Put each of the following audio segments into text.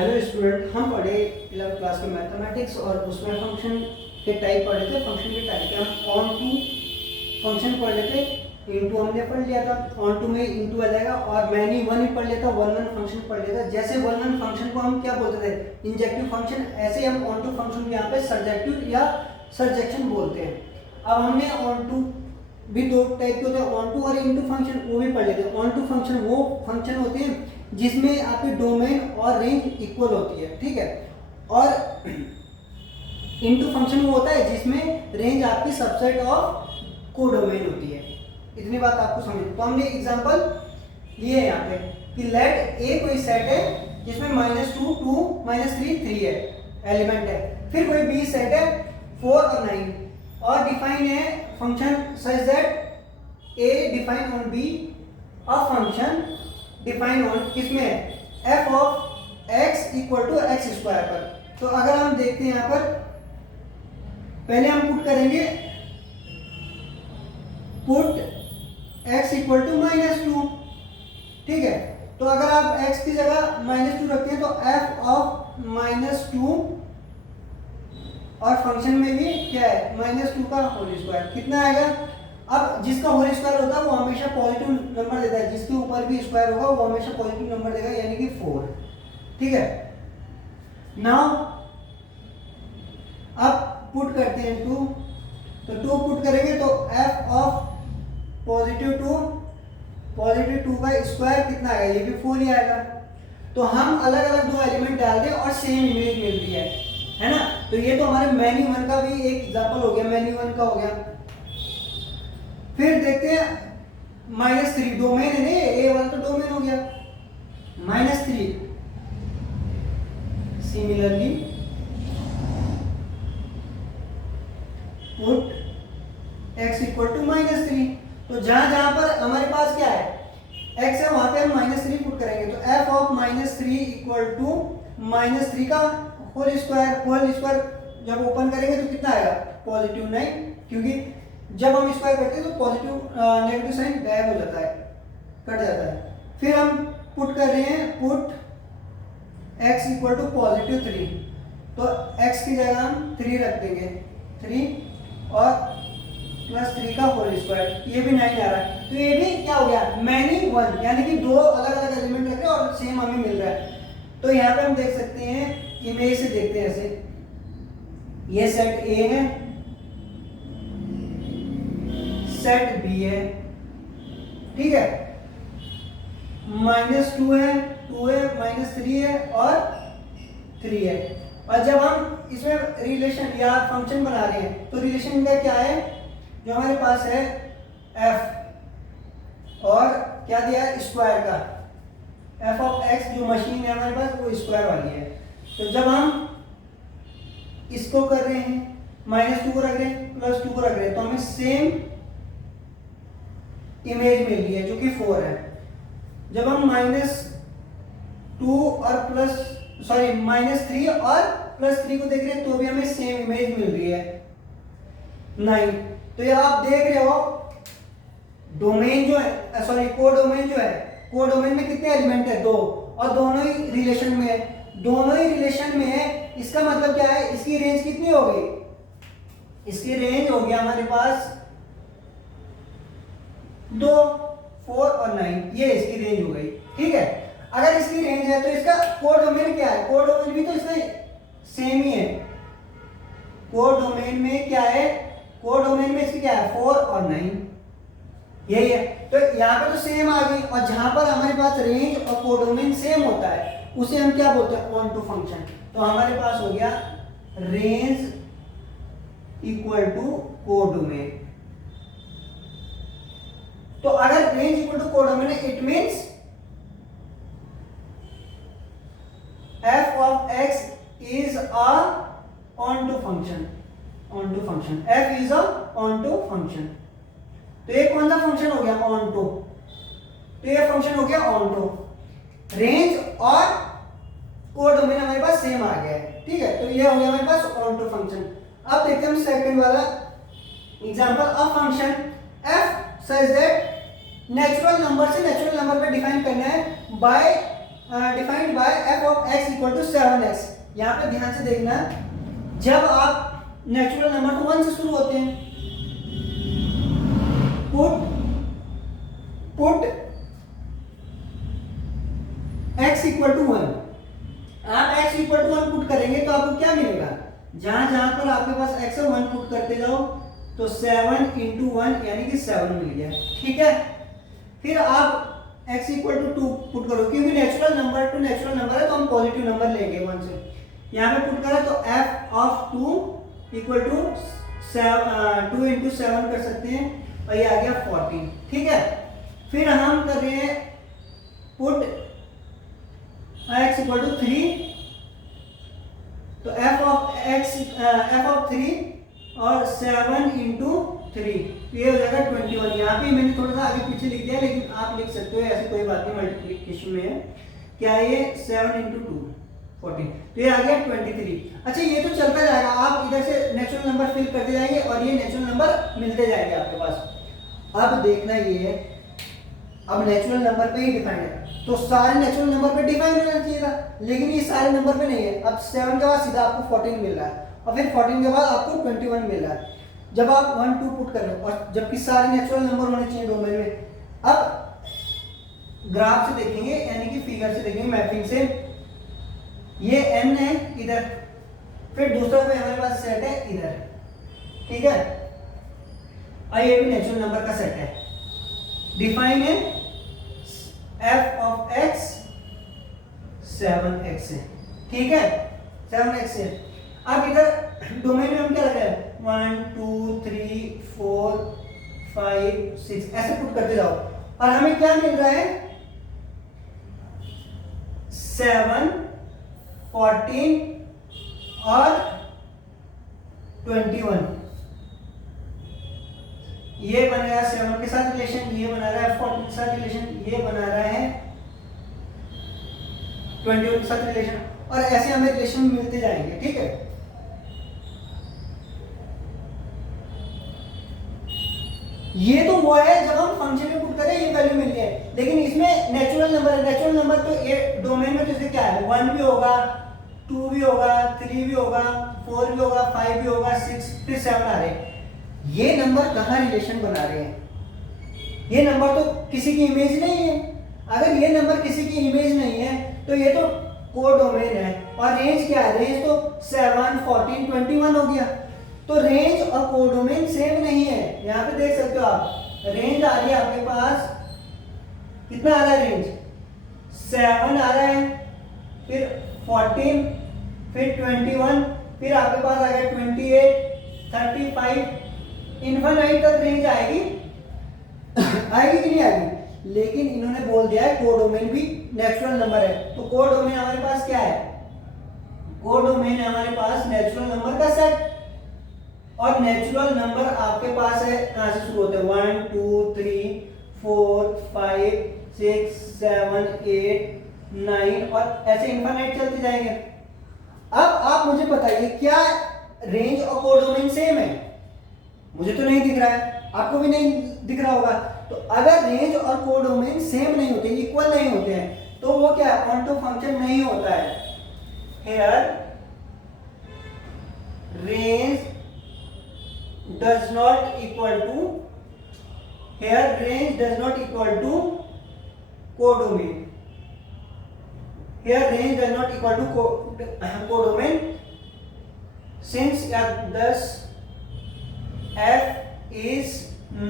Hello student, हम पढ़े 11th class में मैथमेटिक्स और उसमें फंक्शन के टाइप पढ़े थे। फंक्शन के टाइप के हम ऑन टू फंक्शन पढ़ लेते, इनटू हमने पढ़ लिया था, ऑन टू में इनटू आ जाएगा, और मैनी वन ही पढ़ लेता, वन वन फंक्शन पढ़ लेता। जैसे वन वन फंक्शन को हम क्या बोलते थे, इंजेक्टिव फंक्शन, ऐसे ही हम ऑन टू फंक्शन को यहाँ पे सरजेक्टिव या सरजेक्शन बोलते हैं। अब हमने ऑन टू भी दो टाइप के होते हैं, ऑन टू और इनटू फंक्शन, वो भी पढ़ लेते हैं। ऑन टू फंक्शन वो फंक्शन होते हैं जिसमें आपकी डोमेन और रेंज इक्वल होती है, ठीक है। और इनटू फंक्शन वो होता है जिसमें रेंज आपकी सबसेट ऑफ कोडोमेन होती है। इतनी बात आपको समझ। तो हमने एग्जांपल लिए है यहाँ पे कि लेट ए कोई सेट है जिसमें -2 2 -3 3 है एलिमेंट है, फिर कोई बी सेट है 4 और 9, और डिफाइन है function such that A define on B a function define on किसमें, f of x equal to x square पर। तो अगर हम देखते हैं यहाँ पर, पहले हम पुट करेंगे पुट x इक्वल टू -2, ठीक है। तो अगर आप x की जगह -2 रखते हैं तो f ऑफ -2 और फंक्शन में भी क्या है -2 का होल स्क्वायर कितना आएगा। अब जिसका होल स्क्वायर होता है वो हमेशा पॉजिटिव नंबर देता है, जिसके ऊपर भी स्क्वायर होगा वो हमेशा पॉजिटिव नंबर देगा, यानी कि 4, ठीक है। नाउ अब पुट करते हैं 2, तो 2 पुट करेंगे तो f ऑफ +2 का स्क्वायर कितना आएगा, ये भी 4 ही आएगा। तो हम अलग अलग दो एलिमेंट डाल दें और सेम इमेज मिल रही है ना। तो ये तो हमारे मेन्यू वन का भी एक एग्जांपल हो गया, मेन्यू वन का हो गया। फिर देखते हैं -3 डोमेन है, ए वाला तो डोमेन हो गया, -3 similarly put x equal to -3। तो जहां जहां पर हमारे पास क्या है x है वहां पे हम -3 पुट करेंगे, तो f ऑफ -3 इक्वल टू -3 का होल स्क्वायर जब ओपन करेंगे तो कितना आएगा +9, क्योंकि जब हम स्क्वायर करते हैं तो पॉजिटिव नेगेटिव साइन गायब हो जाता है, कट जाता है। फिर हम पुट कर रहे हैं पुट x इक्वल टू +3, तो x की जगह हम 3 रख देंगे, 3 और +3 का होल स्क्वायर, ये भी 9 आ रहा है। तो ये भी क्या हो गया मैनी वन, यानी कि दो अलग अलग एलिमेंट रख रहे हैं और सेम हमें मिल रहा है। तो यहाँ पे हम देख सकते हैं, इमेज से देखते हैं ऐसे, ये सेट A है, सेट B है, ठीक है, -2 है, 2 है, -3 है और 3 है। और जब हम इसमें रिलेशन या फंक्शन बना रहे हैं तो रिलेशन इनका क्या है, जो हमारे पास है f और क्या दिया है स्क्वायर का, f ऑफ x जो मशीन है हमारे पास वो स्क्वायर वाली है। तो जब हम इसको कर रहे हैं -2 को रख रहे हैं, +2 को रख रहे हैं, तो हमें सेम इमेज मिल रही है जो कि 4 है। जब हम -2 और -3 और +3 को देख रहे हैं तो भी हमें सेम इमेज मिल रही है 9। तो ये आप देख रहे हो डोमेन जो है, कोडोमेन जो है, कोडोमेन में कितने एलिमेंट है, 2, और दोनों ही रिलेशन में है, दोनों ही रिलेशन में है। इसका मतलब क्या है, इसकी रेंज कितनी हो गई, इसकी रेंज हो गया हमारे पास 2, 4 और 9, ये इसकी रेंज हो गई, ठीक है। अगर इसकी रेंज है तो इसका कोडोमेन क्या है, कोडोमेन भी तो इसमें सेम ही है। कोडोमेन में क्या है, कोडोमेन में इसकी क्या है 4 और 9, यही है। तो यहाँ पे तो सेम आ गई, और जहां पर हमारे पास रेंज और कोडोमेन सेम होता है उसे हम क्या बोलते हैं ऑन टू फंक्शन। तो हमारे पास हो गया रेंज इक्वल टू कोडोमेन। तो अगर रेंज इक्वल टू कोडोमेन है, it means f of x is a onto function, onto function, f is a onto function। तो ये कौन सा फंक्शन हो गया onto, तो ये फंक्शन हो गया onto। रेंज और कोडोमेन हमारे पास सेम आ गया है, ठीक है। तो ये हो गया हमारे पास onto फंक्शन। अब देखते हैं हम सेकंड वाला example, a function f such that natural number से नेचुरल नंबर पे डिफाइन करना है by defined by f of x equal to 7x। यहाँ पे ध्यान से देखना, जब आप नेचुरल नंबर तो 1 से शुरू होते हैं, पुट x इक्वल टू 1, आप x इक्वल टू 1 पुट करेंगे तो आपको क्या मिलेगा, जहां जहां पर आपके पास x और 1 पुट करते जाओ तो 7 इंटू 1 यानी कि 7 मिल गया। ठीक है, फिर आप x इक्वल टू 2 पुट करो, क्योंकि natural number two natural number है तो हम पॉजिटिव नंबर लेंगे 1 से। यहाँ पे पुट करा तो f of 2 equal to 2 into 7 कर सकते हैं और ये आ गया 14। ठीक है, फिर हम कर रहे हैं पुट x इक्वल टू 3, तो f ऑफ 3 और 7 इंटू 3 ये हो जाएगा 21। यहाँ पे मैंने थोड़ा सा आगे पीछे लिख दिया, लेकिन आप लिख सकते हो, ऐसी कोई बात नहीं, मल्टीप्लिकेशन में है क्या, ये 7 इंटू 2 14, तो ये आ गया 23। अच्छा, ये तो चलता जाएगा, आप इधर से नेचुरल नंबर फिल करते जाएंगे और ये नेचुरल नंबर मिलते जाएंगे आपके पास। अब देखना ये है, अब नेचुरल नंबर पे ही डिफाइंड है तो सारे नेचुरल नंबर पे डिफाइंड होना चाहिए था, लेकिन ये सारे नंबर पे नहीं है। अब 7 के बाद सीधा आपको 14 मिल रहा है और फिर 14 के बाद आपको 21 मिल रहा है जब आप 1 2 पुट कर रहे हो, और जबकि सारे नेचुरल नंबर होने चाहिए डोमेन में। अब ग्राफ से देखेंगे, यानी कि फिगर से देखेंगे, मैपिंग से, ये n है इधर, फिर दूसरा कोई हमारे पास सेट है इधर। ठीक है, और ये भी नेचुरल नंबर का सेट है, डिफाइन है f ऑफ x 7x है। ठीक है, 7x है। अब इधर डोमेन में हम क्या रखा है, 1 2 3 4 5 6 ऐसे पुट करते जाओ और हमें क्या मिल रहा है, 7 14 और 21। ये बन रहा है 7 के साथ रिलेशन, ये बना रहा है 14 के साथ रिलेशन, ये बना रहा है 21 के साथ रिलेशन, और ऐसे हमें रिलेशन मिलते जाएंगे। ठीक है, ये तो वो है जब हम फंक्शन में पुट करें ये वैल्यू मिलती है, लेकिन इसमें नेचुरल नंबर है। नेचुरल नंबर तो ये डोमेन में तो इसमें क्या है, 1 भी होगा, 2 भी होगा, 3 भी होगा, 4 भी होगा, 5 भी होगा, 6 फिर 7 आ रहे हैं। ये नंबर कहाँ रिलेशन बना रहे हैं, ये नंबर तो किसी की इमेज नहीं है। अगर ये नंबर किसी की इमेज नहीं है तो ये तो कोडोमेन है, और रेंज क्या है, रेंज तो 7 14 21 हो गया। तो रेंज और कोडोमेन सेम नहीं है। यहाँ पे देख सकते हो आप, रेंज आ रही है आपके पास, कितना आ रहा है रेंज, 7 आ रहा है, फिर 14, फिर 21, फिर आपके पास आ गया 28 35, इनफाइनाइट तक रेंज आएगी आएगी कि नहीं आएगी। लेकिन इन्होंने बोल दिया है कोडोमेन भी नेचुरल नंबर है, तो कोडोमेन हमारे पास क्या है, कोडोमेन है हमारे पास नेचुरल नंबर का सेट, और नेचुरल नंबर आपके पास है कहां से शुरू होते हैं, 1 2 3 4 5 6 7 8 9 और ऐसे इनफाइनाइट चलते जाएंगे। अब आप मुझे बताइए क्या रेंज और कोडोमेन सेम है, मुझे तो नहीं दिख रहा है, आपको भी नहीं दिख रहा होगा। तो अगर रेंज और कोडोमेन सेम नहीं होते, इक्वल नहीं होते हैं, तो वो क्या ऑनटू फंक्शन नहीं होता है। Here range does not equal to, here range does not equal to codomain, here range does not equal to codomain, since thus f is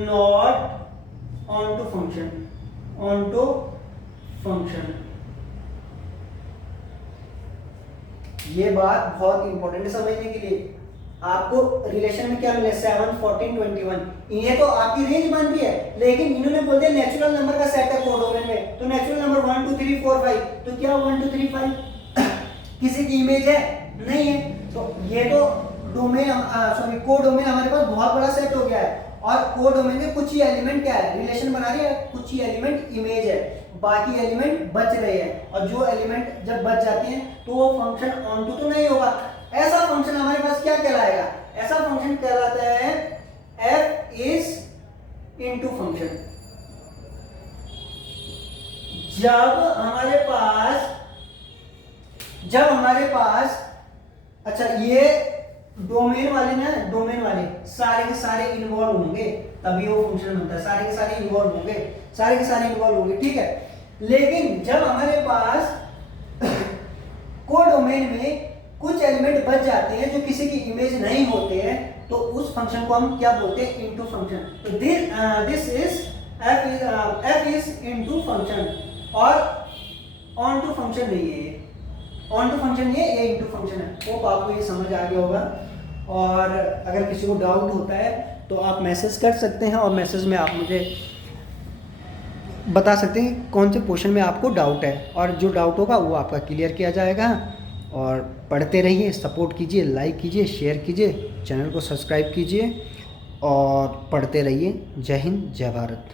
not onto function, onto function। ये बात बहुत important है समझने के लिए। आपको रिलेशन में क्या मिले, 7 14 21, ये तो आपकी रेंज बन रही है, लेकिन इन्होंने बोल दिया नेचुरल नंबर का सेट है कोडोमेन में, तो नेचुरल नंबर 1 2 3 4 5, तो क्या 1 2 3 5 किसी की इमेज है, नहीं है। तो ये तो डोमेन सॉरी कोडोमेन हमारे पास बहुत बड़ा सेट हो गया है, और कोडोमेन में कुछ ही एलिमेंट क्या है, रिलेशन बना रही है, कुछ ही एलिमेंट इमेज है, बाकी एलिमेंट बच रहे हैं, और जो एलिमेंट जब बच जाते हैं तो वो फंक्शन ऑनटू तो नहीं होगा। ऐसा फंक्शन हमारे पास क्या कहलाएगा, ऐसा फंक्शन कहलाता है f इज इनटू फंक्शन। जब हमारे पास जब हमारे पास, अच्छा ये डोमेन वाले ना, डोमेन वाले सारे के सारे इन्वॉल्व होंगे तभी वो फंक्शन बनता है, सारे के सारे इन्वॉल्व होंगे, सारे के सारे इन्वॉल्व होंगे, ठीक है। लेकिन जब हमारे पास कोडोमेन में कुछ एलिमेंट बच जाते हैं जो किसी की इमेज नहीं होते हैं, तो उस फंक्शन को हम क्या बोलते हैं, इनटू फंक्शन। तो this is F is into function, और ऑन टू फंक्शन नहीं है, ऑन टू फंक्शन नहीं है, ये इनटू फंक्शन है। होप आपको ये समझ आ गया होगा। और अगर किसी को डाउट होता है तो आप मैसेज कर सकते हैं, और मैसेज में आप मुझे बता सकते हैं कौन से पोर्शन में आपको डाउट है, और जो डाउट होगा वो आपका क्लियर किया जाएगा। और पढ़ते रहिए, सपोर्ट कीजिए, लाइक कीजिए, शेयर कीजिए, चैनल को सब्सक्राइब कीजिए और पढ़ते रहिए। जय हिंद, जय भारत।